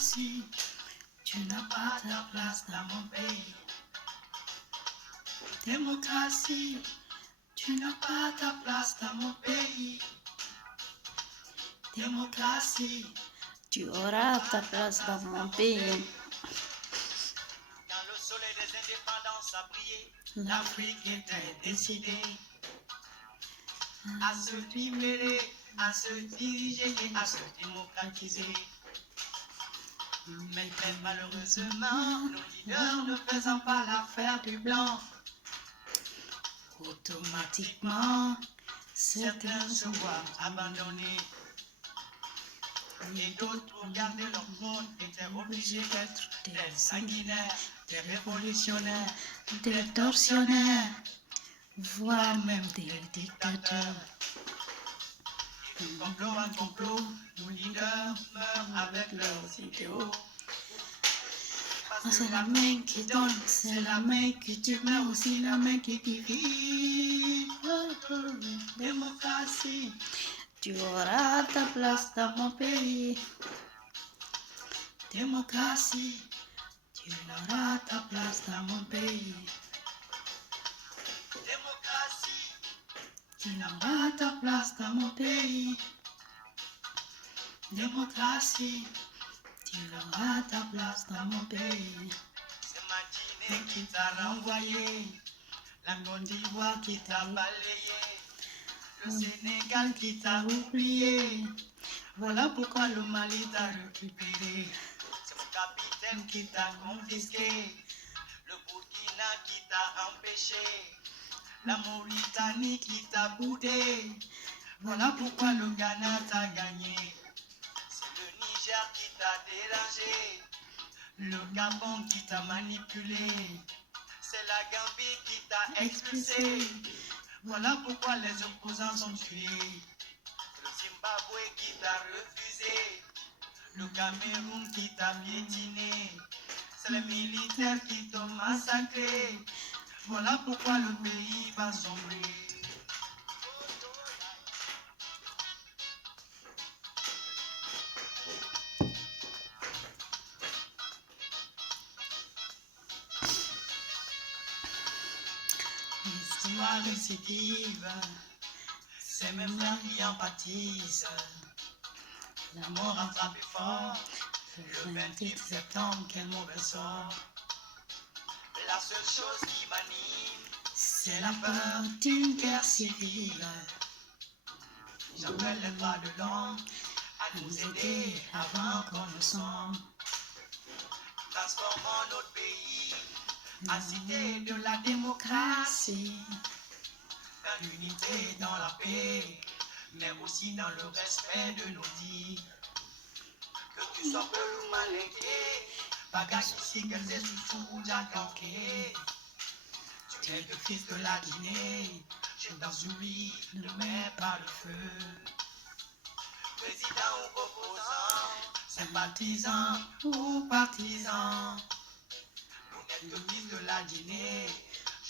Si tu n'as pas ta place dans mon pays. Démocratie, tu n'as pas ta place dans mon pays. Démocratie, Tu auras ta place dans mon pays. quand le soleil des indépendances a brillé, l'Afrique était décidée à se libérer, à se diriger et à se démocratiser. Mais malheureusement, nos leaders ne faisant pas l'affaire du blanc, automatiquement, certains se voient abandonnés. Et d'autres, pour garder leur monde, étaient obligés d'être des sanguinaires, des révolutionnaires, Des tortionnaires, voire même des dictateurs. Complot en complot, nos leaders meurent avec leurs idéaux. C'est la main qui donne, c'est la main qui tue, mais aussi la main qui divise. Démocratie, Tu auras ta place dans mon pays. démocratie, tu auras ta place dans mon pays. Démocratie, tu n'auras ta place dans mon pays. Démocratie, tu auras ta place dans mon pays. C'est ma Guinée qui t'a renvoyé, la Côte d'Ivoire qui t'a balayé, le Sénégal qui t'a oublié. Voilà pourquoi le Mali t'a récupéré. C'est mon capitaine qui t'a confisqué, le Burkina qui t'a empêché, la Mauritanie qui t'a boudé. Voilà pourquoi le Ghana t'a gagné. C'est le Niger qui t'a dérangé, le Gabon qui t'a manipulé, c'est la Gambie qui t'a expulsé. Voilà pourquoi les opposants sont tués. C'est le Zimbabwe qui t'a refusé, le Cameroun qui t'a piétiné, c'est les militaires qui t'ont massacré. Voilà pourquoi le pays va sombrer. L'histoire récidive, c'est même là qui en pâtissent. La mort a frappé fort, le 28 septembre, quel mauvais sort. La seule chose qui m'anime, c'est la peur d'une guerre civile. J'appelle les droits de l'homme à nous aider avant qu'on ne sombre. Transformons notre pays en cité de la démocratie, dans l'unité, dans la paix, mais aussi dans le respect de nos dits. Que tu sois peu ou malinqué, bagage ici, qu'elles aient sous Jakanké. Tu es le fils de la Guinée, je t'en ne mets pas le feu. Président ou opposant, sympathisant ou partisan, vous n'êtes le fils de la Guinée,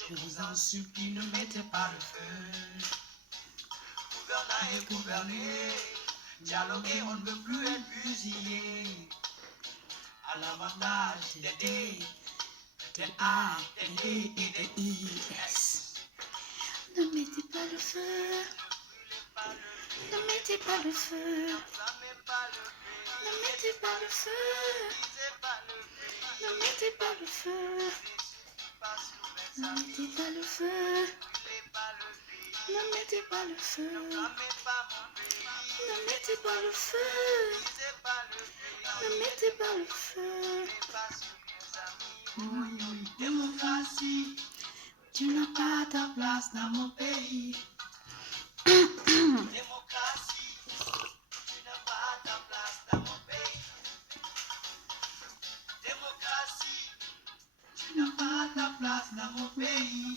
je vous en supplie, ne mettez pas le feu. Gouvernants et gouvernés, dialoguer, on ne veut plus être fusillé. À l'avantage des D, des A, des D et des IS. Ne mettez pas le feu. Ne mettez pas le feu. Ne mettez pas le feu. Ne mettez pas le feu. Ne mettez pas le feu. Ne mettez pas le feu. Ne mettez pas le feu. Ne mettez pas le feu. Démocratie, tu n'as pas ta place dans mon pays. Démocratie, tu n'as pas ta place dans mon pays. Démocratie, tu n'as pas ta place dans mon pays.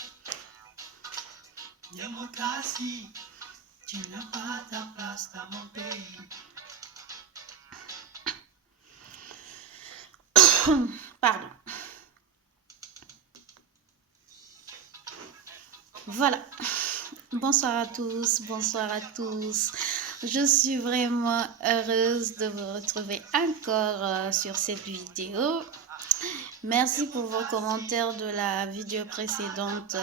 Démocratie, tu n'as pas ta place dans mon pays. Pardon. Voilà. Bonsoir à tous, bonsoir à tous. Je suis vraiment heureuse de vous retrouver encore sur cette vidéo. Merci pour vos commentaires de la vidéo précédente.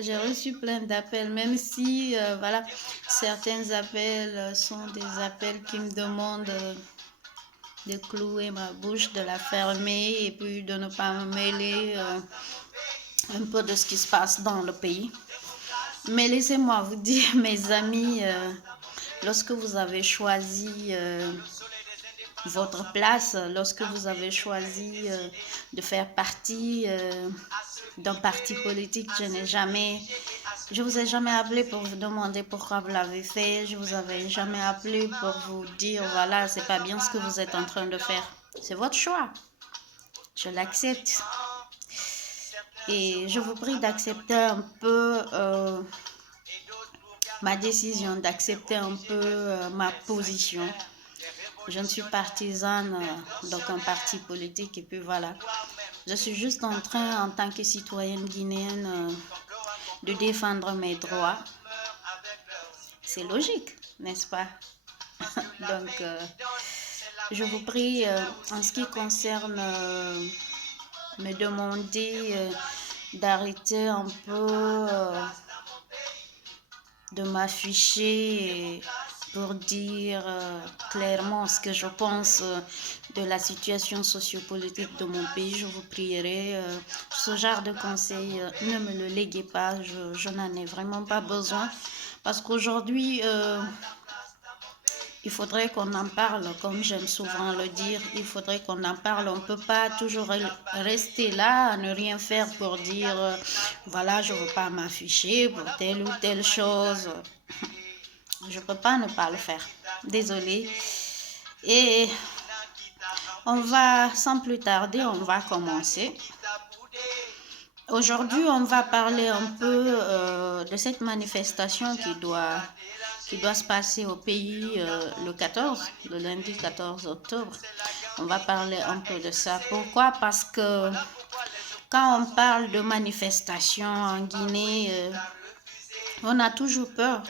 J'ai reçu plein d'appels, même si voilà, certains appels sont des appels qui me demandent de clouer ma bouche, de la fermer et puis de ne pas me mêler un peu de ce qui se passe dans le pays. Mais laissez-moi vous dire, mes amis, lorsque vous avez choisi votre place, lorsque vous avez choisi de faire partie d'un parti politique, je vous ai jamais appelé pour vous demander pourquoi vous l'avez fait, je vous avais jamais appelé pour vous dire voilà, c'est pas bien ce que vous êtes en train de faire. C'est votre choix. Je l'accepte. Et je vous prie d'accepter un peu ma décision, d'accepter un peu ma position. Je ne suis partisane d'aucun parti politique et puis voilà. Je suis juste en train, en tant que citoyenne guinéenne, de défendre mes droits. C'est logique, n'est-ce pas? Donc, je vous prie, en ce qui concerne me demander d'arrêter un peu de m'afficher pour dire clairement ce que je pense de la situation sociopolitique de mon pays. Je vous prierai, ce genre de conseils, ne me le léguez pas, je n'en ai vraiment pas besoin. Parce qu'aujourd'hui, il faudrait qu'on en parle, comme j'aime souvent le dire, il faudrait qu'on en parle. On ne peut pas toujours rester là, à ne rien faire pour dire, voilà, je ne veux pas m'afficher pour telle ou telle chose. Je ne peux pas ne pas le faire. Désolée. Et on va, sans plus tarder, on va commencer. Aujourd'hui, on va parler un peu de cette manifestation qui doit se passer au pays le lundi 14 octobre. On va parler un peu de ça. Pourquoi? Parce que quand on parle de manifestation en Guinée, on a toujours peur.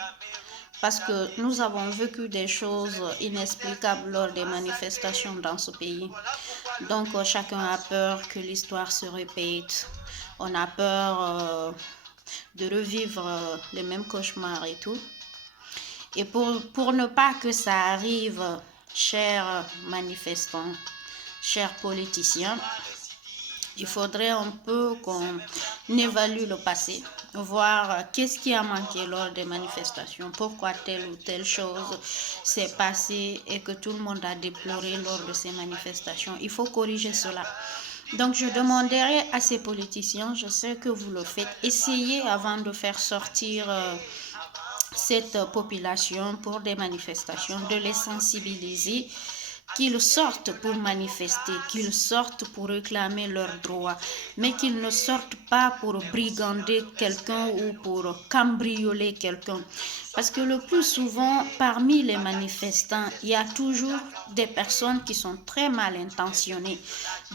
Parce que nous avons vécu des choses inexplicables lors des manifestations dans ce pays. Donc, chacun a peur que l'histoire se répète. On a peur de revivre les mêmes cauchemars et tout. Et pour ne pas que ça arrive, chers manifestants, chers politiciens, il faudrait un peu qu'on évalue le passé, voir qu'est-ce qui a manqué lors des manifestations, pourquoi telle ou telle chose s'est passée et que tout le monde a déploré lors de ces manifestations. Il faut corriger cela. Donc, je demanderai à ces politiciens, je sais que vous le faites, essayez avant de faire sortir cette population pour des manifestations, de les sensibiliser, qu'ils sortent pour manifester, qu'ils sortent pour réclamer leurs droits, mais qu'ils ne sortent pas pour brigander quelqu'un ou pour cambrioler quelqu'un. Parce que le plus souvent, parmi les manifestants, il y a toujours des personnes qui sont très mal intentionnées,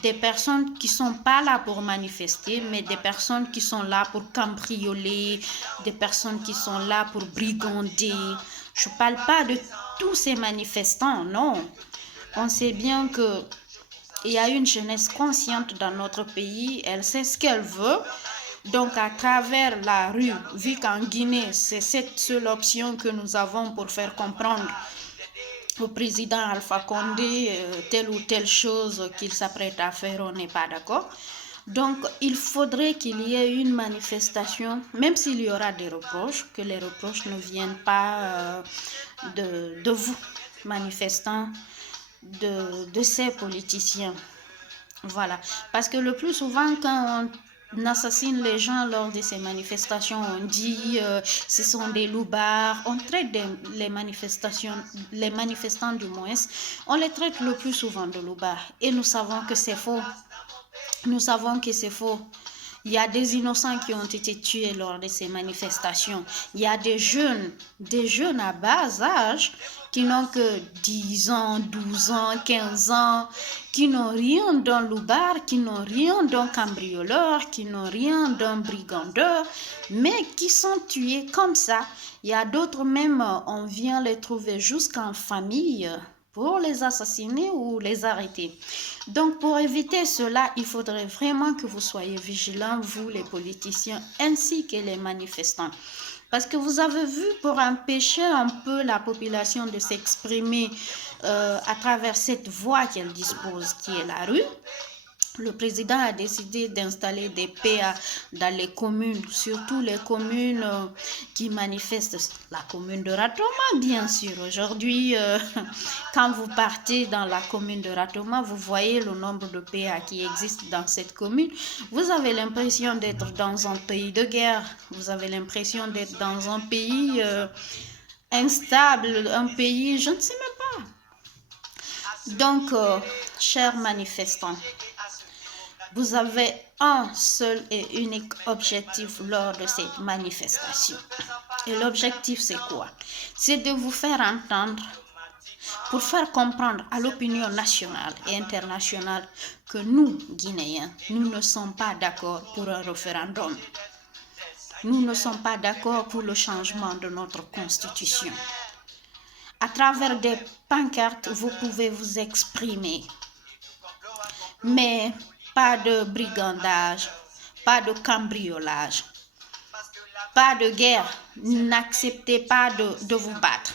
des personnes qui ne sont pas là pour manifester, mais des personnes qui sont là pour cambrioler, des personnes qui sont là pour brigander. Je ne parle pas de tous ces manifestants, non. On sait bien qu'il y a une jeunesse consciente dans notre pays, elle sait ce qu'elle veut. Donc, à travers la rue, vu qu'en Guinée, c'est cette seule option que nous avons pour faire comprendre au président Alpha Condé telle ou telle chose qu'il s'apprête à faire, on n'est pas d'accord. Donc, il faudrait qu'il y ait une manifestation, même s'il y aura des reproches, que les reproches ne viennent pas de vous, manifestants, de ces politiciens. Voilà. Parce que le plus souvent, quand on assassine les gens lors de ces manifestations, on dit ce sont des loupards. On traite les manifestants du moins, on les traite le plus souvent de loupards. Et nous savons que c'est faux. Nous savons que c'est faux. Il y a des innocents qui ont été tués lors de ces manifestations. Il y a des jeunes à bas âge qui n'ont que 10 ans, 12 ans, 15 ans, qui n'ont rien d'un loupard, qui n'ont rien d'un cambrioleur, qui n'ont rien d'un brigandeur, mais qui sont tués comme ça. Il y a d'autres même, on vient les trouver jusqu'en famille pour les assassiner ou les arrêter. Donc, pour éviter cela, il faudrait vraiment que vous soyez vigilants, vous les politiciens, ainsi que les manifestants. Parce que vous avez vu, pour empêcher un peu la population de s'exprimer à travers cette voie qu'elle dispose, qui est la rue, le président a décidé d'installer des PA dans les communes, surtout les communes qui manifestent. La commune de Ratoma, bien sûr. Aujourd'hui, quand vous partez dans la commune de Ratoma, vous voyez le nombre de PA qui existent dans cette commune. Vous avez l'impression d'être dans un pays de guerre. Vous avez l'impression d'être dans un pays instable, un pays, je ne sais même pas. Donc, chers manifestants, vous avez un seul et unique objectif lors de cette manifestation. Et l'objectif, c'est quoi? C'est de vous faire entendre pour faire comprendre à l'opinion nationale et internationale que nous, Guinéens, nous ne sommes pas d'accord pour un référendum. Nous ne sommes pas d'accord pour le changement de notre constitution. À travers des pancartes, vous pouvez vous exprimer. Mais pas de brigandage, pas de cambriolage, pas de guerre. N'acceptez pas de vous battre.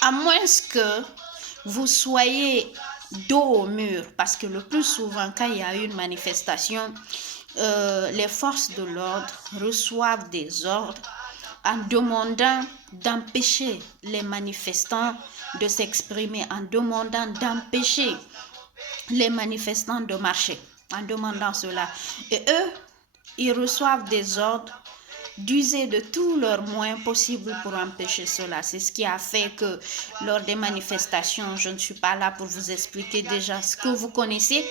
À moins que vous soyez dos au mur. Parce que le plus souvent, quand il y a une manifestation, les forces de l'ordre reçoivent des ordres en demandant d'empêcher les manifestants de s'exprimer, en demandant d'empêcher les manifestants de marcher, en demandant cela. Et eux, ils reçoivent des ordres d'user de tous leurs moyens possibles pour empêcher cela. C'est ce qui a fait que lors des manifestations, je ne suis pas là pour vous expliquer déjà ce que vous connaissez,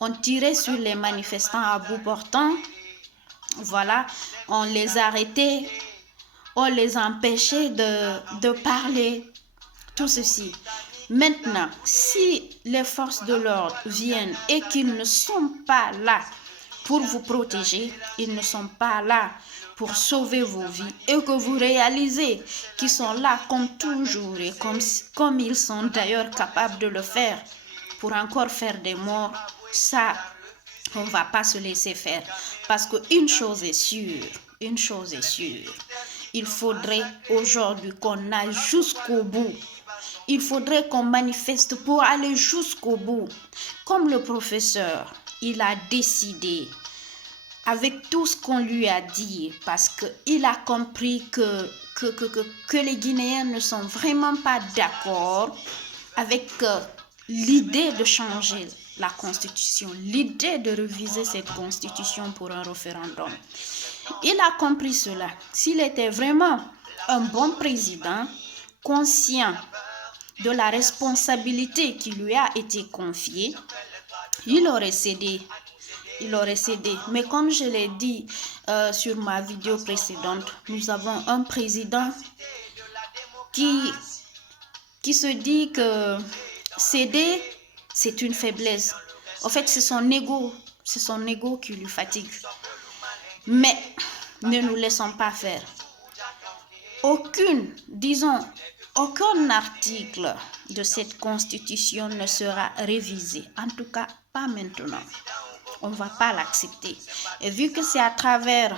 on tirait sur les manifestants à bout portant. Voilà, on les arrêtait, on les empêchait de parler, tout ceci. Maintenant, si les forces de l'ordre viennent et qu'ils ne sont pas là pour vous protéger, ils ne sont pas là pour sauver vos vies et que vous réalisez qu'ils sont là comme toujours et comme ils sont d'ailleurs capables de le faire pour encore faire des morts, ça, on ne va pas se laisser faire. Parce qu'une chose est sûre, il faudrait aujourd'hui qu'on aille jusqu'au bout. Il faudrait qu'on manifeste pour aller jusqu'au bout. Comme le professeur, il a décidé, avec tout ce qu'on lui a dit, parce qu'il a compris que les Guinéens ne sont vraiment pas d'accord avec l'idée de changer la constitution, l'idée de réviser cette constitution pour un référendum. Il a compris cela. S'il était vraiment un bon président, conscient de la responsabilité qui lui a été confiée, il aurait cédé. Mais comme je l'ai dit sur ma vidéo précédente, nous avons un président qui se dit que céder, c'est une faiblesse. En fait, c'est son ego qui lui fatigue. Mais ne nous laissons pas faire. Aucun article de cette constitution ne sera révisé. En tout cas, pas maintenant. On ne va pas l'accepter. Et vu que c'est à travers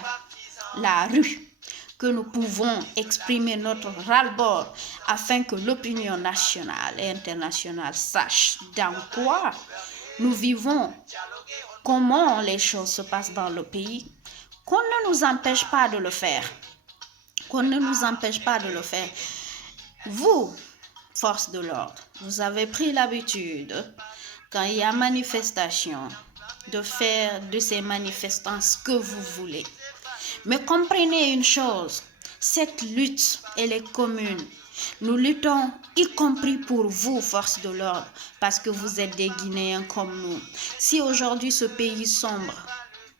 la rue que nous pouvons exprimer notre ras-le-bol afin que l'opinion nationale et internationale sache dans quoi nous vivons, comment les choses se passent dans le pays, qu'on ne nous empêche pas de le faire. Vous, force de l'ordre, vous avez pris l'habitude, quand il y a manifestation, de faire de ces manifestants ce que vous voulez. Mais comprenez une chose, cette lutte, elle est commune. Nous luttons, y compris pour vous, force de l'ordre, parce que vous êtes des Guinéens comme nous. Si aujourd'hui ce pays sombre,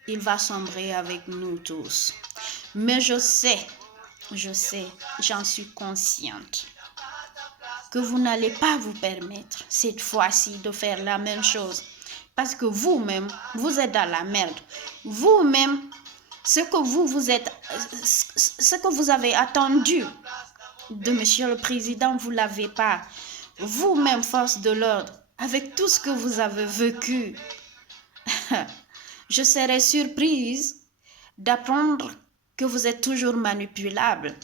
il va sombrer avec nous tous. Mais je sais, j'en suis consciente que vous n'allez pas vous permettre cette fois-ci de faire la même chose. Parce que vous-même, vous êtes dans la merde. Vous-même, ce que vous avez attendu de Monsieur le Président, vous ne l'avez pas. Vous-même, force de l'ordre, avec tout ce que vous avez vécu, je serais surprise d'apprendre que vous êtes toujours manipulable.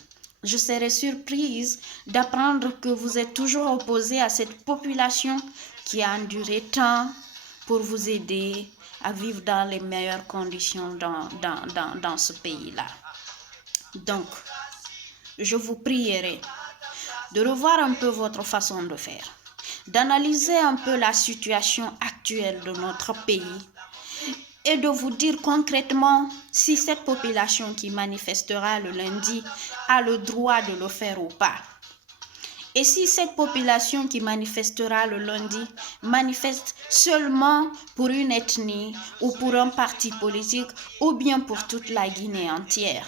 Je serais surprise d'apprendre que vous êtes toujours opposé à cette population qui a enduré tant pour vous aider à vivre dans les meilleures conditions dans ce pays-là. Donc, je vous prierai de revoir un peu votre façon de faire, d'analyser un peu la situation actuelle de notre pays et de vous dire concrètement si cette population qui manifestera le lundi a le droit de le faire ou pas. Et si cette population qui manifestera le lundi manifeste seulement pour une ethnie ou pour un parti politique ou bien pour toute la Guinée entière.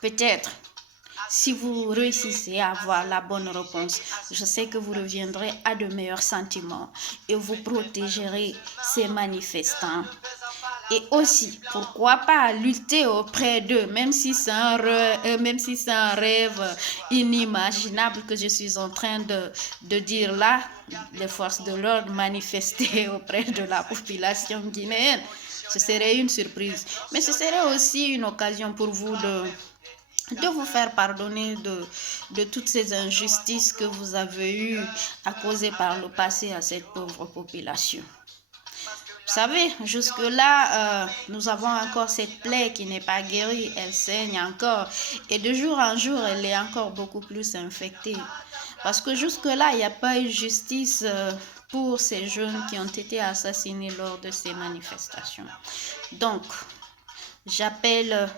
Peut-être, si vous réussissez à avoir la bonne réponse, je sais que vous reviendrez à de meilleurs sentiments et vous protégerez ces manifestants. Et aussi, pourquoi pas lutter auprès d'eux, même si c'est un rêve inimaginable que je suis en train de dire là, les forces de l'ordre manifester auprès de la population guinéenne. Ce serait une surprise. Mais ce serait aussi une occasion pour vous de vous faire pardonner de toutes ces injustices que vous avez eues à causer par le passé à cette pauvre population. Vous savez, jusque-là, nous avons encore cette plaie qui n'est pas guérie, elle saigne encore. Et de jour en jour, elle est encore beaucoup plus infectée. Parce que jusque-là, il n'y a pas eu justice pour ces jeunes qui ont été assassinés lors de ces manifestations. Donc, j'appelle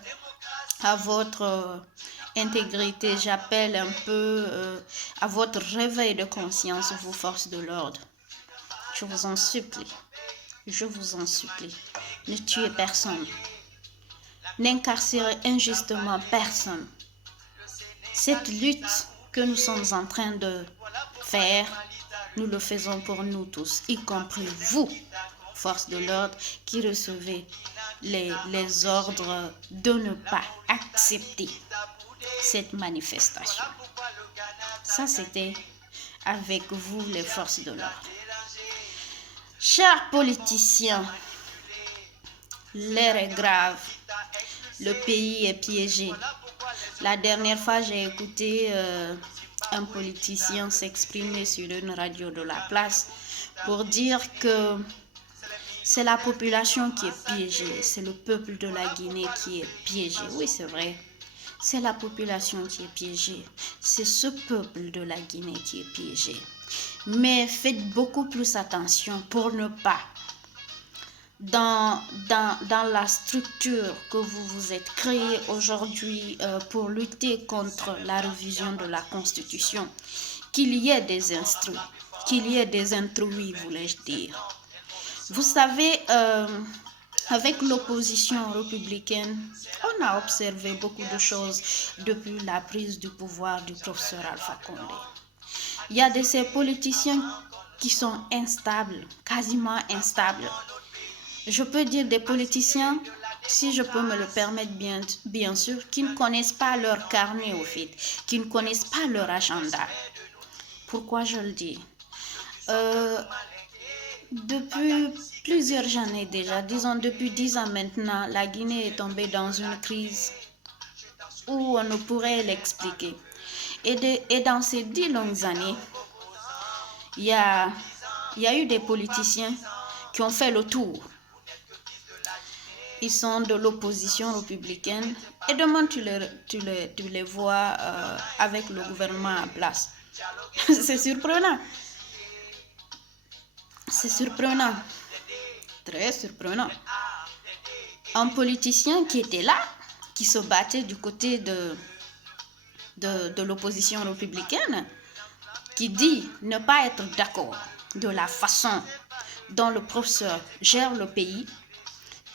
à votre intégrité, j'appelle un peu à votre réveil de conscience, vos forces de l'ordre. Je vous en supplie. Je vous en supplie, ne tuez personne, n'incarcérez injustement personne. Cette lutte que nous sommes en train de faire, nous le faisons pour nous tous, y compris vous, forces de l'ordre, qui recevez les ordres de ne pas accepter cette manifestation. Ça, c'était avec vous, les forces de l'ordre. Chers politiciens, l'heure est grave, le pays est piégé. La dernière fois, j'ai écouté un politicien s'exprimer sur une radio de la place pour dire que c'est la population qui est piégée, c'est le peuple de la Guinée qui est piégé. Oui, c'est vrai, c'est la population qui est piégée, c'est ce peuple de la Guinée qui est piégé. Mais faites beaucoup plus attention pour ne pas, dans la structure que vous vous êtes créée aujourd'hui pour lutter contre la révision de la Constitution, qu'il y ait des instruits, voulais-je dire. Vous savez, avec l'opposition républicaine, on a observé beaucoup de choses depuis la prise du pouvoir du professeur Alpha Condé. Il y a de ces politiciens qui sont instables, quasiment instables. Je peux dire des politiciens, si je peux me le permettre bien sûr, qui ne connaissent pas leur carnet au fait, qui ne connaissent pas leur agenda. Pourquoi je le dis? Depuis plusieurs années déjà, disons depuis 10 ans maintenant, la Guinée est tombée dans une crise où on ne pourrait l'expliquer. Et dans ces 10 longues années, il y a eu des politiciens qui ont fait le tour. Ils sont de l'opposition républicaine et demain tu les vois avec le gouvernement en place. C'est surprenant. C'est surprenant. Très surprenant. Un politicien qui était là, qui se battait du côté de l'opposition républicaine, qui dit ne pas être d'accord de la façon dont le professeur gère le pays,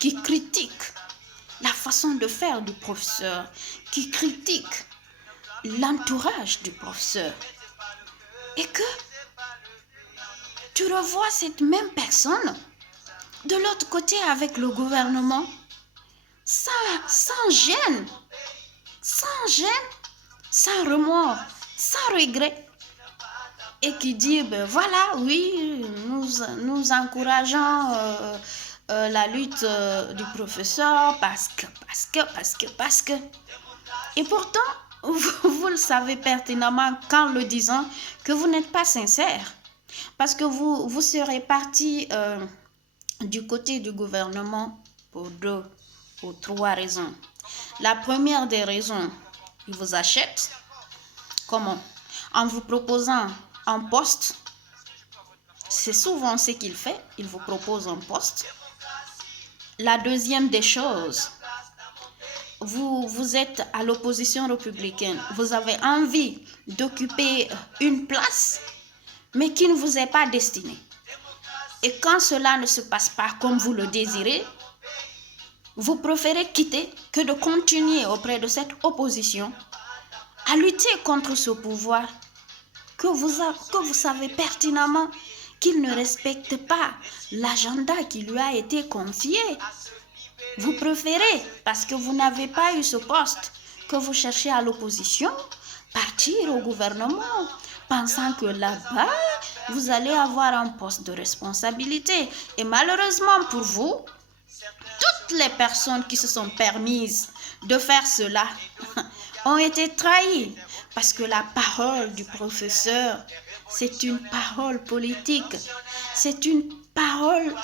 qui critiquent la façon de faire du professeur, qui critiquent l'entourage du professeur. Et que tu revois cette même personne de l'autre côté avec le gouvernement, sans gêne, sans remords, sans regret. Et qui dit, ben voilà, oui, nous encourageons la lutte du professeur parce que. Et pourtant, vous le savez pertinemment qu'en le disant que vous n'êtes pas sincère. Parce que vous serez parti du côté du gouvernement pour 2 ou 3 raisons. La première des raisons, il vous achète. Comment? En vous proposant un poste. C'est souvent ce qu'il fait. Il vous propose un poste. La deuxième des choses, vous êtes à l'opposition républicaine. Vous avez envie d'occuper une place, mais qui ne vous est pas destinée. Et quand cela ne se passe pas comme vous le désirez, vous préférez quitter que de continuer auprès de cette opposition à lutter contre ce pouvoir que vous savez pertinemment qu'il ne respecte pas l'agenda qui lui a été confié. Vous préférez, parce que vous n'avez pas eu ce poste que vous cherchez à l'opposition, partir au gouvernement, pensant que là-bas, vous allez avoir un poste de responsabilité. Et malheureusement pour vous, toutes les personnes qui se sont permises de faire cela ont été trahies. Parce que la parole du professeur, c'est une parole politique. C'est une parole,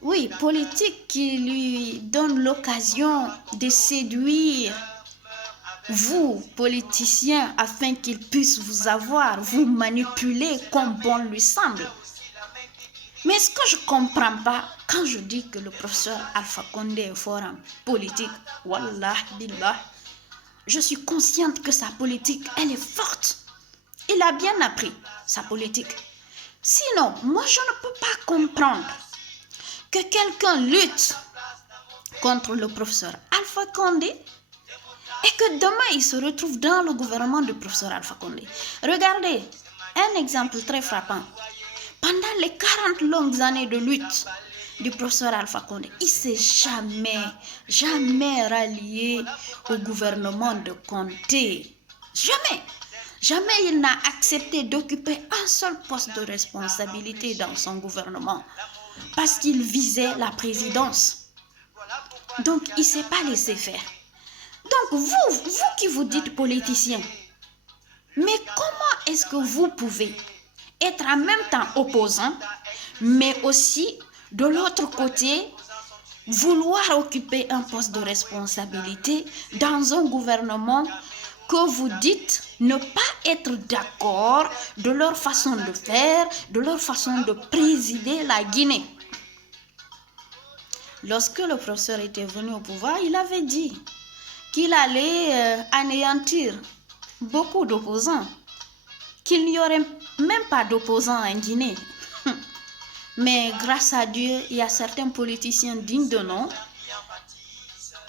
oui, politique qui lui donne l'occasion de séduire vous, politiciens, afin qu'il puisse vous avoir, vous manipuler comme bon lui semble. Mais ce que je ne comprends pas, quand je dis que le professeur Alpha Condé est fort en politique, wallah billah, je suis consciente que sa politique, elle est forte. Il a bien appris sa politique. Sinon, moi, je ne peux pas comprendre que quelqu'un lutte contre le professeur Alpha Condé et que demain, il se retrouve dans le gouvernement du professeur Alpha Condé. Regardez, un exemple très frappant. Pendant les 40 longues années de lutte du professeur Alpha Condé, il ne s'est jamais rallié au gouvernement de Conté. Jamais il n'a accepté d'occuper un seul poste de responsabilité dans son gouvernement parce qu'il visait la présidence. Donc, il ne s'est pas laissé faire. Donc, vous qui vous dites politicien, mais comment est-ce que vous pouvez être en même temps opposant, mais aussi de l'autre côté, vouloir occuper un poste de responsabilité dans un gouvernement que vous dites ne pas être d'accord de leur façon de faire, de leur façon de présider la Guinée. Lorsque le professeur était venu au pouvoir, il avait dit qu'il allait anéantir beaucoup d'opposants, qu'il n'y aurait même pas d'opposants en Guinée. Mais grâce à Dieu, il y a certains politiciens dignes de nom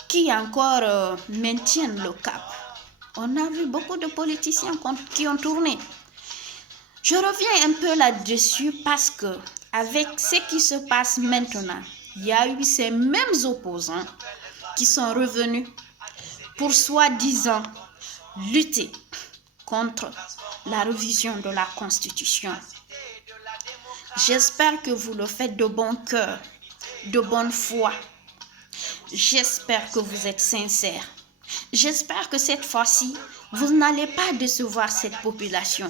qui encore maintiennent le cap. On a vu beaucoup de politiciens qui ont tourné. Je reviens un peu là-dessus parce que avec ce qui se passe maintenant, il y a eu ces mêmes opposants qui sont revenus pour soi-disant lutter contre la révision de la Constitution. J'espère que vous le faites de bon cœur, de bonne foi. J'espère que vous êtes sincères. J'espère que cette fois-ci, vous n'allez pas décevoir cette population.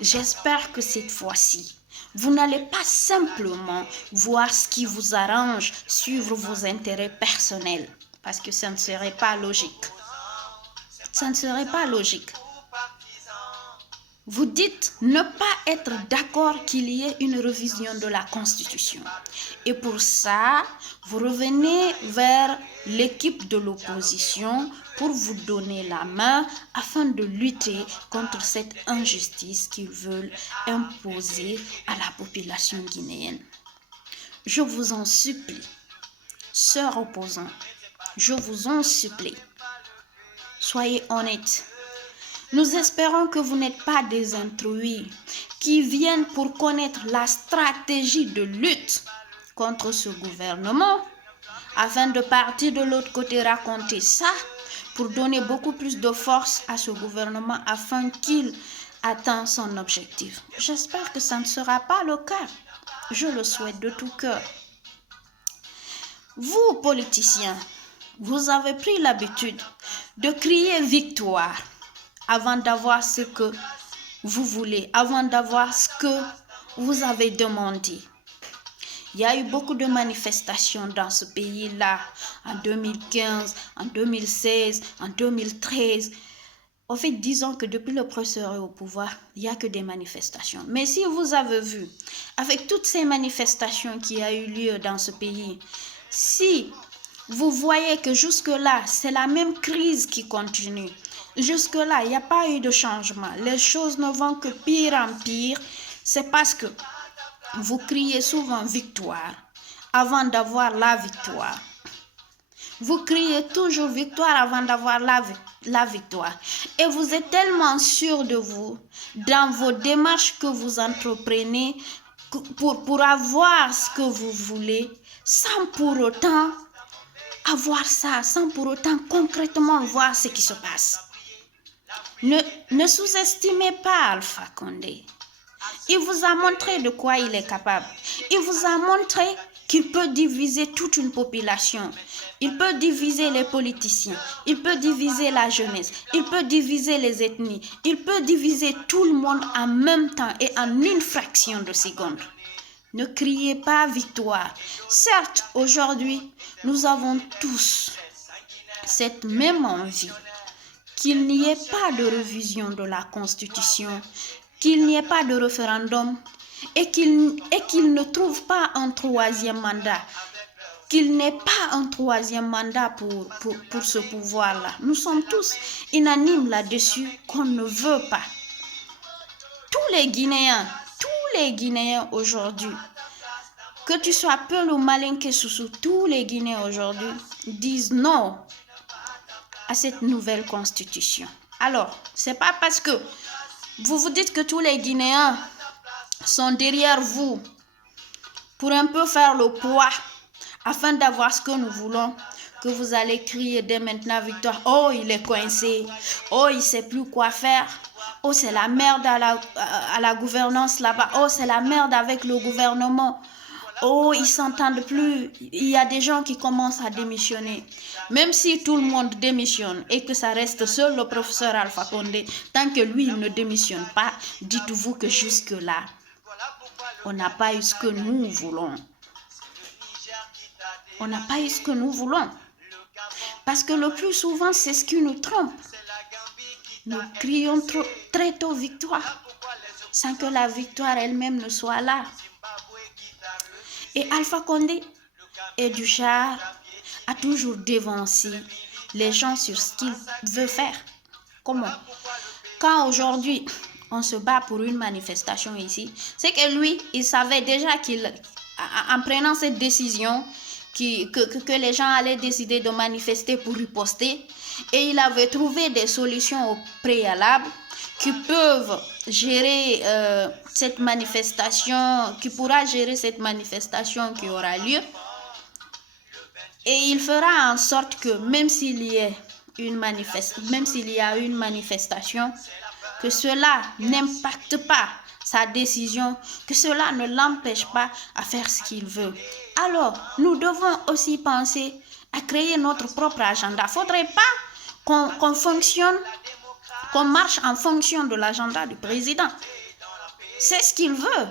J'espère que cette fois-ci, vous n'allez pas simplement voir ce qui vous arrange, suivre vos intérêts personnels, parce que ça ne serait pas logique. Ça ne serait pas logique. Vous dites ne pas être d'accord qu'il y ait une révision de la Constitution. Et pour ça, vous revenez vers l'équipe de l'opposition pour vous donner la main afin de lutter contre cette injustice qu'ils veulent imposer à la population guinéenne. Je vous en supplie, sœurs opposants, je vous en supplie, soyez honnêtes. Nous espérons que vous n'êtes pas des intrus qui viennent pour connaître la stratégie de lutte contre ce gouvernement afin de partir de l'autre côté raconter ça pour donner beaucoup plus de force à ce gouvernement afin qu'il atteigne son objectif. J'espère que ça ne sera pas le cas. Je le souhaite de tout cœur. Vous, politiciens, vous avez pris l'habitude de crier victoire avant d'avoir ce que vous voulez, avant d'avoir ce que vous avez demandé. Il y a eu beaucoup de manifestations dans ce pays-là, en 2015, en 2016, en 2013. En fait, disons que depuis le professeur est au pouvoir, il n'y a que des manifestations. Mais si vous avez vu, avec toutes ces manifestations qui ont eu lieu dans ce pays, si vous voyez que jusque-là, c'est la même crise qui continue, jusque-là, il n'y a pas eu de changement, les choses ne vont que pire en pire, c'est parce que vous criez souvent victoire avant d'avoir la victoire. Vous criez toujours victoire avant d'avoir la victoire. Et vous êtes tellement sûr de vous dans vos démarches que vous entreprenez pour avoir ce que vous voulez, sans pour autant avoir ça, sans pour autant concrètement voir ce qui se passe. Ne sous-estimez pas Alpha Condé. Il vous a montré de quoi il est capable. Il vous a montré qu'il peut diviser toute une population. Il peut diviser les politiciens. Il peut diviser la jeunesse. Il peut diviser les ethnies. Il peut diviser tout le monde en même temps et en une fraction de seconde. Ne criez pas victoire. Certes, aujourd'hui, nous avons tous cette même envie qu'il n'y ait pas de révision de la Constitution, qu'il n'y ait pas de référendum et qu'il ne trouve pas un troisième mandat, qu'il n'ait pas un troisième mandat pour ce pouvoir-là. Nous sommes tous unanimes là-dessus qu'on ne veut pas. Tous les Guinéens aujourd'hui, que tu sois Peul ou Malinké Soussou, tous les Guinéens aujourd'hui disent non à cette nouvelle constitution. Alors, c'est pas parce que vous vous dites que tous les Guinéens sont derrière vous pour un peu faire le poids afin d'avoir ce que nous voulons, que vous allez crier dès maintenant victoire. Oh, il est coincé. Oh, il ne sait plus quoi faire. Oh, c'est la merde à la gouvernance là-bas. Oh, c'est la merde avec le gouvernement. Oh, ils ne s'entendent plus. Il y a des gens qui commencent à démissionner. Même si tout le monde démissionne et que ça reste seul le professeur Alpha Condé, tant que lui, il ne démissionne pas, dites-vous que jusque-là, on n'a pas eu ce que nous voulons. On n'a pas eu ce que nous voulons. Parce que le plus souvent, c'est ce qui nous trompe. Nous crions très tôt victoire, sans que la victoire elle-même ne soit là. Et Alpha Condé est du genre à toujours dévancer les gens sur ce qu'il veut faire. Comment? Quand aujourd'hui, on se bat pour une manifestation ici, c'est que lui, il savait déjà en prenant cette décision, que les gens allaient décider de manifester pour riposter, et il avait trouvé des solutions au préalable qui peuvent gérer cette manifestation, qui pourra gérer cette manifestation qui aura lieu. Et il fera en sorte que même s'il y a une manifestation, que cela n'impacte pas sa décision, que cela ne l'empêche pas à faire ce qu'il veut. Alors, nous devons aussi penser à créer notre propre agenda. Il ne faudrait pas qu'on marche en fonction de l'agenda du président. C'est ce qu'il veut.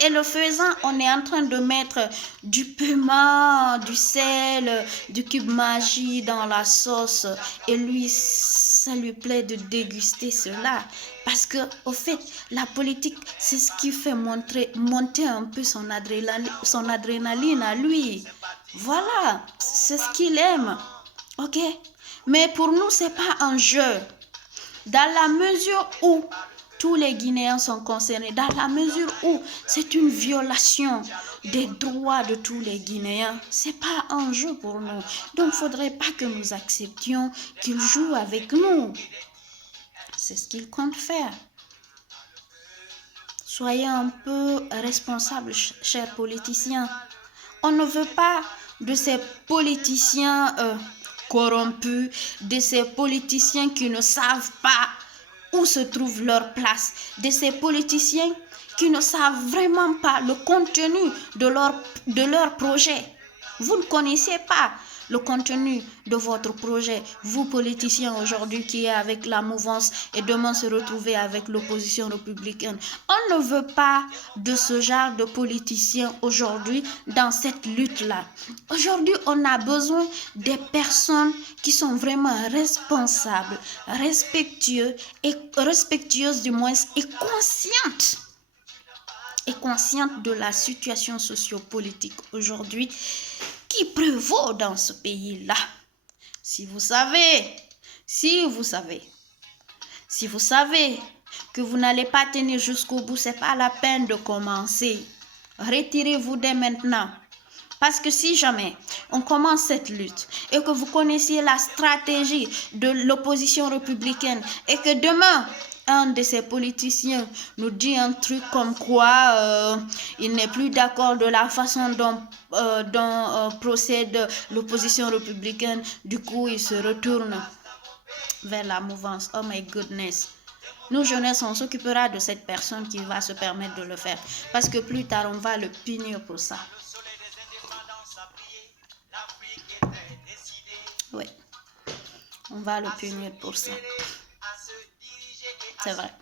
Et le faisant, on est en train de mettre du piment, du sel, du cube magie dans la sauce. Et lui, ça lui plaît de déguster cela. Parce que, au fait, la politique, c'est ce qui fait monter un peu son adrénaline à lui. Voilà, c'est ce qu'il aime. Ok? Mais pour nous, c'est pas un jeu. Dans la mesure où tous les Guinéens sont concernés dans la mesure où c'est une violation des droits de tous les Guinéens. C'est pas un jeu pour nous. Donc, il ne faudrait pas que nous acceptions qu'ils jouent avec nous. C'est ce qu'ils comptent faire. Soyez un peu responsables, chers politiciens. On ne veut pas de ces politiciens corrompus, de ces politiciens qui ne savent pas où se trouve leur place, de ces politiciens qui ne savent vraiment pas le contenu de leur projet. Vous ne connaissez pas le contenu de votre projet, vous politiciens aujourd'hui qui est avec la mouvance et demain se retrouver avec l'opposition républicaine. On ne veut pas de ce genre de politiciens aujourd'hui dans cette lutte-là. Aujourd'hui, on a besoin des personnes qui sont vraiment responsables, respectueuses du moins et conscientes de la situation sociopolitique aujourd'hui qui prévaut dans ce pays-là. Si vous savez que vous n'allez pas tenir jusqu'au bout, c'est pas la peine de commencer. Retirez-vous dès maintenant. Parce que si jamais on commence cette lutte et que vous connaissiez la stratégie de l'opposition républicaine et que demain, un de ces politiciens nous dit un truc comme quoi il n'est plus d'accord de la façon dont procède l'opposition républicaine, du coup il se retourne vers la mouvance. Oh my goodness. Nous, jeunesse, on s'occupera de cette personne qui va se permettre de le faire. Parce que plus tard, on va le punir pour ça. Oui. On va le punir pour ça. C'est vrai.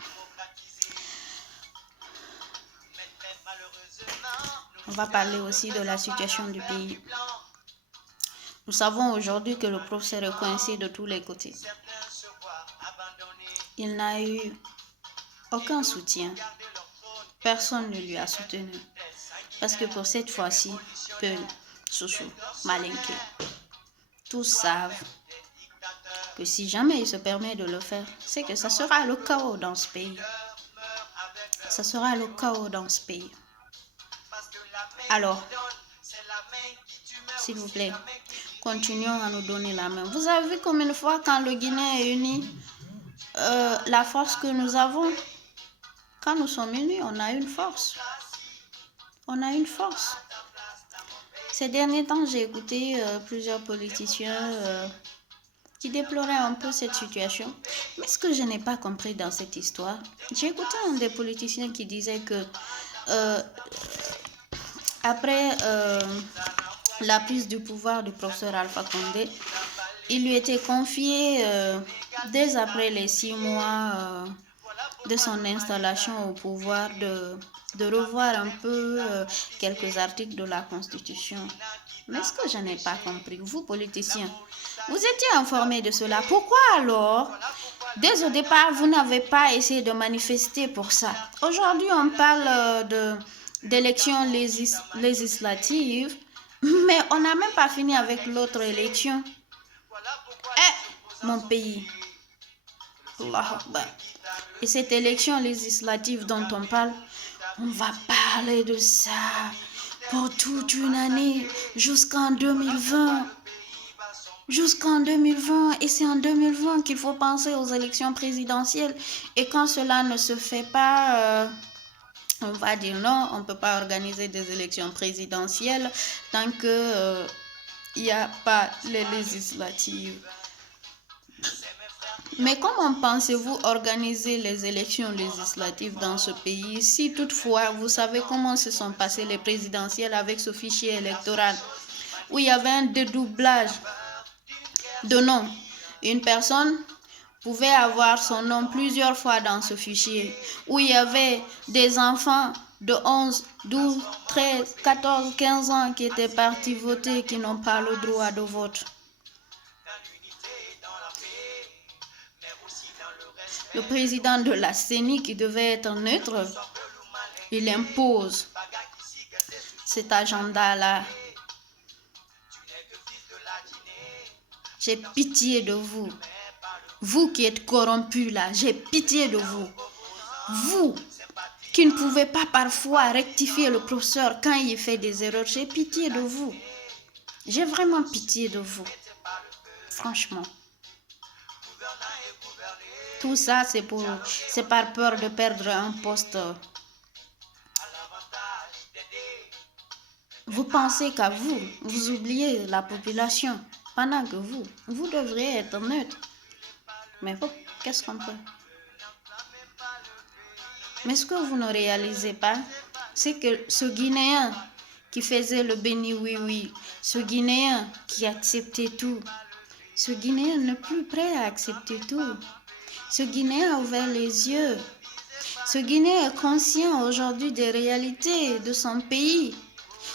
On va parler aussi de la situation du pays. Nous savons aujourd'hui que le professeur est coincé de tous les côtés. Il n'a eu aucun soutien. Personne ne lui a soutenu. Parce que pour cette fois-ci, Peul, Soussou, Malinké, tous savent que si jamais il se permet de le faire, c'est que ça sera le chaos dans ce pays. Ça sera le chaos dans ce pays. Alors, s'il vous plaît, continuons à nous donner la main. Vous avez vu combien de fois quand le Guinée est uni, la force que nous avons, quand nous sommes unis, on a une force. On a une force. Ces derniers temps, j'ai écouté plusieurs politiciens qui déploraient un peu cette situation. Mais ce que je n'ai pas compris dans cette histoire, j'ai écouté un des politiciens qui disait que après la prise du pouvoir du professeur Alpha Condé, il lui était confié, dès après les 6 mois de son installation au pouvoir, de revoir un peu quelques articles de la Constitution. Mais ce que je n'ai pas compris, vous politiciens, vous étiez informés de cela. Pourquoi alors, dès au départ, vous n'avez pas essayé de manifester pour ça? Aujourd'hui, on parle d'élections législatives, mais on n'a même pas fini avec l'autre élection. Mon pays. Allah Akbar. Et cette élection législative dont on parle, on va parler de ça pour toute une année, jusqu'en 2020. Jusqu'en 2020. Et c'est en 2020 qu'il faut penser aux élections présidentielles. Et quand cela ne se fait pas, on va dire non, on ne peut pas organiser des élections présidentielles tant que il n'y a pas les législatives. Mais comment pensez-vous organiser les élections législatives dans ce pays si toutefois vous savez comment se sont passées les présidentielles avec ce fichier électoral où il y avait un dédoublage de noms? Une personne pouvait avoir son nom plusieurs fois dans ce fichier où il y avait des enfants de 11, 12, 13, 14, 15 ans qui étaient partis voter, qui n'ont pas le droit de vote. Le président de la CENI, qui devait être neutre, il impose cet agenda-là. J'ai pitié de vous. Vous qui êtes corrompus là, j'ai pitié de vous. Vous, qui ne pouvez pas parfois rectifier le professeur quand il fait des erreurs, j'ai pitié de vous. J'ai vraiment pitié de vous. Franchement. Tout ça, c'est par peur de perdre un poste. Vous pensez qu'à vous, vous oubliez la population, pendant que vous devriez être neutre. Mais bon, qu'est-ce qu'on peut? Mais ce que vous ne réalisez pas, c'est que ce Guinéen qui faisait le béni oui-oui, ce Guinéen qui acceptait tout, ce Guinéen n'est plus prêt à accepter tout. Ce Guinéen a ouvert les yeux. Ce Guinéen est conscient aujourd'hui des réalités de son pays.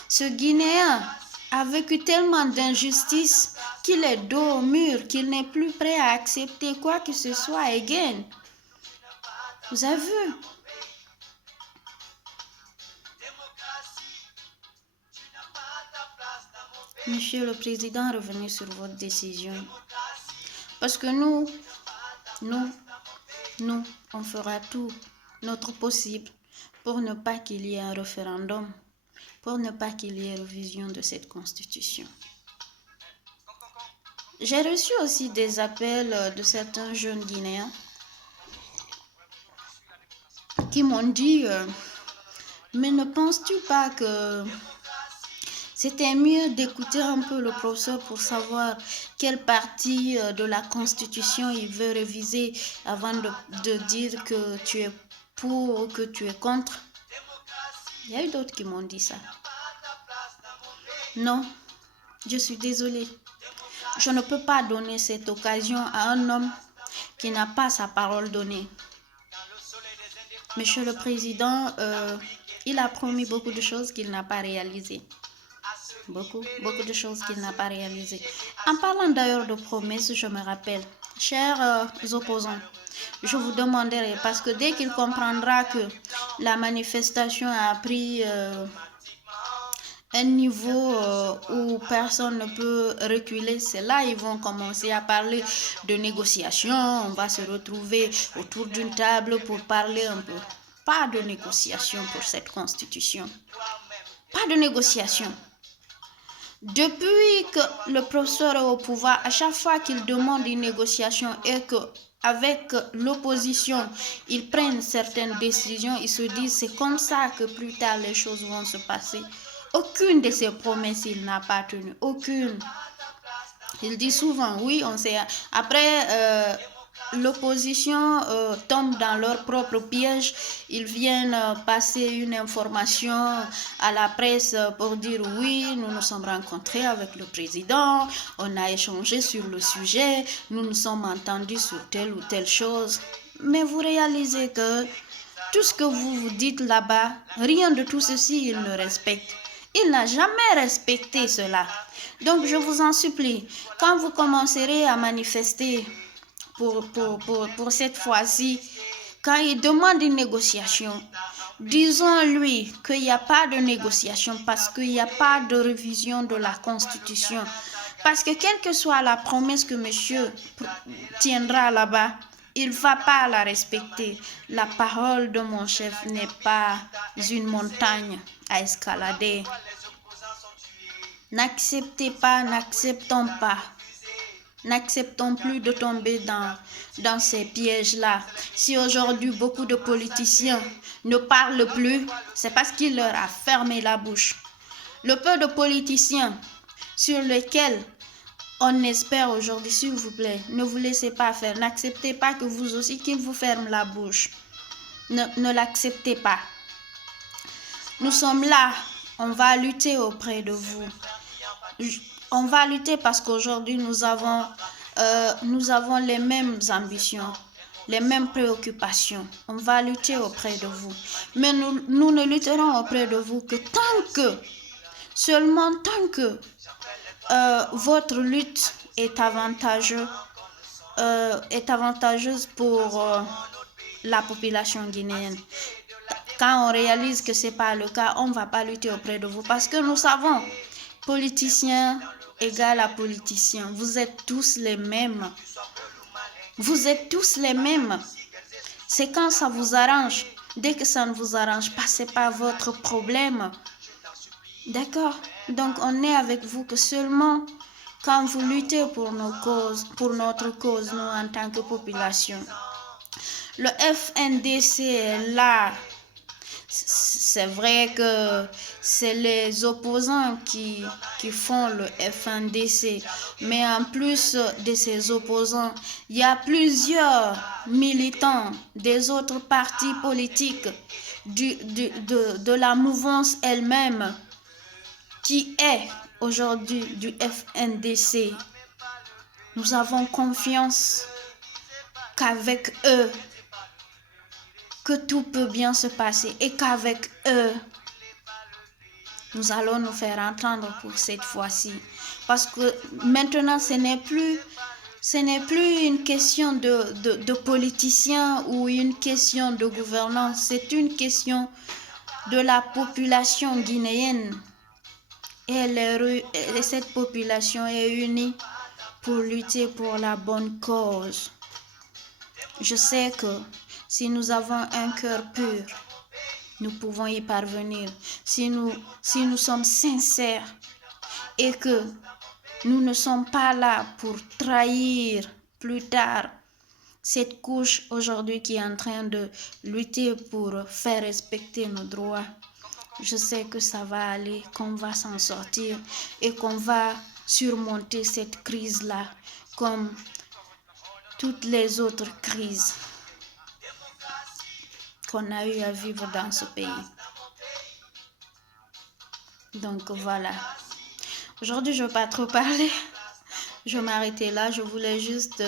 Ce Guinéen a vécu tellement d'injustices qu'il est dos au mur, qu'il n'est plus prêt à accepter quoi que ce soit again. Vous avez vu? Monsieur le Président, revenez sur votre décision. Parce que nous, on fera tout notre possible pour ne pas qu'il y ait un référendum, pour ne pas qu'il y ait révision de cette constitution. J'ai reçu aussi des appels de certains jeunes Guinéens qui m'ont dit mais ne penses-tu pas que c'était mieux d'écouter un peu le professeur pour savoir quelle partie de la Constitution il veut réviser avant de dire que tu es pour ou que tu es contre? Il y a eu d'autres qui m'ont dit ça. Non, je suis désolée. Je ne peux pas donner cette occasion à un homme qui n'a pas sa parole donnée. Monsieur le Président, il a promis beaucoup de choses qu'il n'a pas réalisées. Beaucoup de choses qu'il n'a pas réalisées. En parlant d'ailleurs de promesses, je me rappelle, chers opposants, je vous demanderai, parce que dès qu'il comprendra que la manifestation a pris un niveau où personne ne peut reculer, c'est là ils vont commencer à parler de négociations. On va se retrouver autour d'une table pour parler un peu. Pas de négociation pour cette constitution. Pas de négociation. Depuis que le professeur est au pouvoir, à chaque fois qu'il demande une négociation et qu'avec l'opposition, ils prennent certaines décisions, ils se disent c'est comme ça que plus tard les choses vont se passer. Aucune de ces promesses, il n'a pas tenu. Aucune. Il dit souvent, oui, on sait. Après, l'opposition tombe dans leur propre piège. Ils viennent passer une information à la presse pour dire oui, nous nous sommes rencontrés avec le président, on a échangé sur le sujet, nous nous sommes entendus sur telle ou telle chose. Mais vous réalisez que tout ce que vous dites là-bas, rien de tout ceci, il ne respecte. Il n'a jamais respecté cela. Donc, je vous en supplie, quand vous commencerez à manifester pour cette fois-ci, quand il demande une négociation, disons-lui qu'il n'y a pas de négociation parce qu'il n'y a pas de révision de la Constitution. Parce que quelle que soit la promesse que monsieur tiendra là-bas, il ne va pas la respecter. La parole de mon chef n'est pas une montagne à escalader. N'acceptez pas, n'acceptons pas. N'acceptons plus de tomber dans ces pièges-là. Si aujourd'hui beaucoup de politiciens ne parlent plus, c'est parce qu'il leur a fermé la bouche. Le peu de politiciens sur lesquels on espère aujourd'hui, s'il vous plaît, ne vous laissez pas faire. N'acceptez pas que vous aussi, qu'ils vous ferment la bouche. Ne l'acceptez pas. Nous sommes là. On va lutter auprès de vous. On va lutter parce qu'aujourd'hui, nous avons les mêmes ambitions, les mêmes préoccupations. On va lutter auprès de vous. Mais nous ne lutterons auprès de vous que seulement tant que votre lutte est avantageuse pour la population guinéenne. Quand on réalise que ce n'est pas le cas, on ne va pas lutter auprès de vous parce que nous savons, politicien égale à politicien. Vous êtes tous les mêmes. Vous êtes tous les mêmes. C'est quand ça vous arrange. Dès que ça ne vous arrange pas, c'est pas votre problème. D'accord? Donc, on est avec vous que seulement quand vous luttez pour nos causes, pour notre cause, nous en tant que population. Le FNDC est là. C'est vrai que c'est les opposants qui font le FNDC. Mais en plus de ces opposants, il y a plusieurs militants des autres partis politiques de la mouvance elle-même qui est aujourd'hui du FNDC. Nous avons confiance qu'avec eux, que tout peut bien se passer et qu'avec eux, nous allons nous faire entendre pour cette fois-ci. Parce que maintenant, ce n'est plus une question de politiciens ou une question de gouvernance, c'est une question de la population guinéenne. Et cette population est unie pour lutter pour la bonne cause. Je sais que si nous avons un cœur pur, nous pouvons y parvenir. Si nous sommes sincères et que nous ne sommes pas là pour trahir plus tard cette couche aujourd'hui qui est en train de lutter pour faire respecter nos droits, je sais que ça va aller, qu'on va s'en sortir et qu'on va surmonter cette crise-là comme toutes les autres crises qu'on a eu à vivre dans ce pays. Donc voilà. Aujourd'hui, je ne vais pas trop parler. Je vais m'arrêter là. Je voulais juste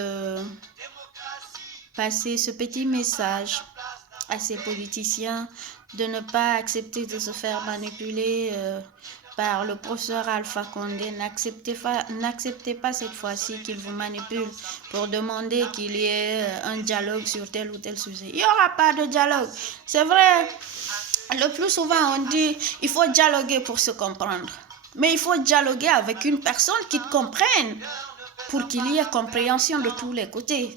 passer ce petit message à ces politiciens de ne pas accepter de se faire manipuler par le professeur Alpha Condé. N'acceptez pas cette fois-ci qu'il vous manipule pour demander qu'il y ait un dialogue sur tel ou tel sujet. Il n'y aura pas de dialogue. C'est vrai, le plus souvent on dit il faut dialoguer pour se comprendre. Mais il faut dialoguer avec une personne qui te comprenne pour qu'il y ait compréhension de tous les côtés.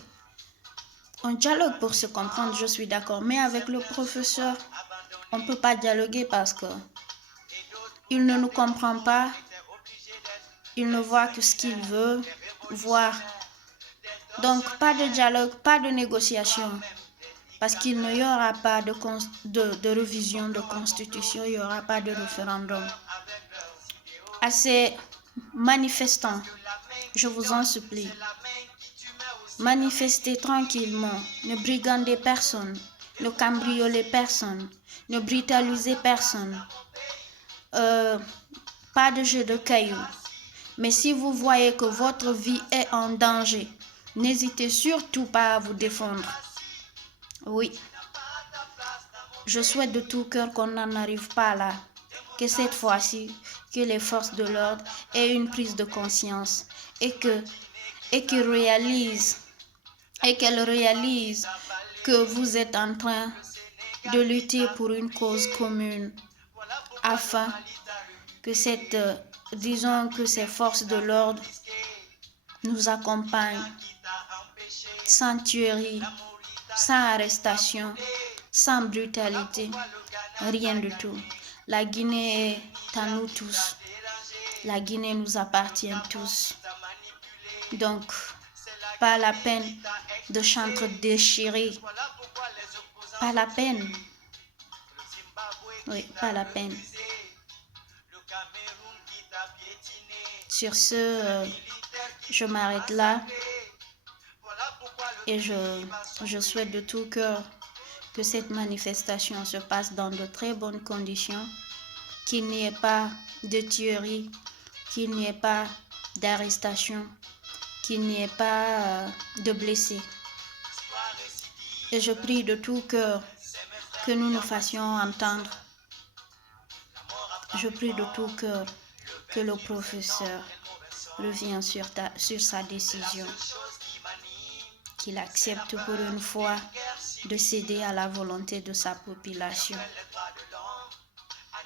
On dialogue pour se comprendre, je suis d'accord. Mais avec le professeur, on ne peut pas dialoguer parce que il ne nous comprend pas. Il ne voit que ce qu'il veut voir. Donc, pas de dialogue, pas de négociation. Parce qu'il n'y aura pas de révision de constitution, il n'y aura pas de référendum. À ces manifestants, je vous en supplie, manifestez tranquillement, ne brigandez personne, ne cambriolez personne, ne brutalisez personne. Pas de jeu de cailloux. Mais si vous voyez que votre vie est en danger, n'hésitez surtout pas à vous défendre. Oui. Je souhaite de tout cœur qu'on n'en arrive pas là. Que cette fois-ci, que les forces de l'ordre aient une prise de conscience et qu'elles réalisent que vous êtes en train de lutter pour une cause commune afin que ces forces de l'ordre nous accompagnent sans tuerie, sans arrestation, sans brutalité, rien du tout. La Guinée est à nous tous. La Guinée nous appartient tous. Donc, pas la peine de chanter déchiré. Pas la peine. Oui, pas la peine. Sur ce, je m'arrête là et je souhaite de tout cœur que cette manifestation se passe dans de très bonnes conditions, qu'il n'y ait pas de tuerie, qu'il n'y ait pas d'arrestation, qu'il n'y ait pas de blessés. Et je prie de tout cœur que nous nous fassions entendre. Je prie de tout cœur que le professeur revienne sur sa décision, qu'il accepte pour une fois de céder à la volonté de sa population.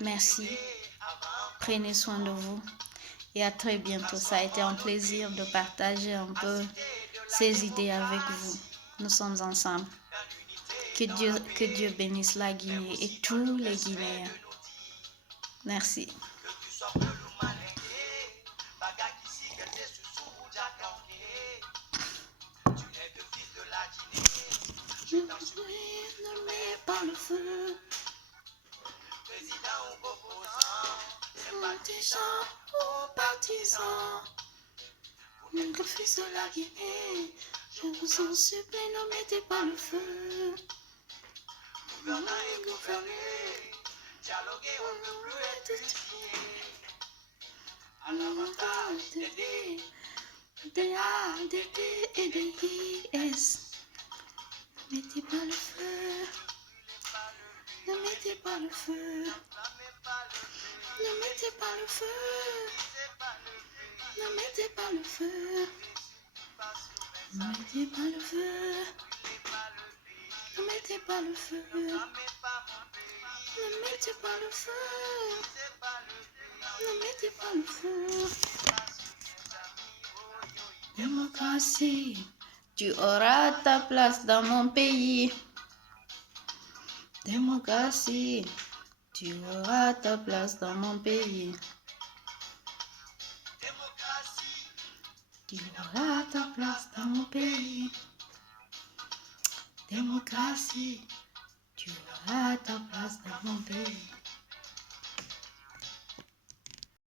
Merci, prenez soin de vous et à très bientôt. Ça a été un plaisir de partager un peu ces idées avec vous. Nous sommes ensemble. Que Dieu bénisse la Guinée et tous les Guinéens. Merci. Je suis nommé par le feu. Sympathisant ou partisan, le fils de la Guinée, je vous en supplie, ne mettez pas le feu. Gouvernement et gouverner, dialoguer, on ne peut plus être tué. À l'avantage des A, des D et des IS. Ne mettez pas le feu. Ne mettez pas le feu. Ne mettez pas le feu. Ne mettez pas le feu. Ne mettez pas le feu. Ne mettez pas le feu. Ne mettez pas le feu. Ne mettez pas le feu. Démocratie, tu auras ta place dans mon pays. Démocratie, tu auras ta place dans mon pays. Tu auras ta place dans mon pays. Démocratie, tu auras ta place dans mon pays.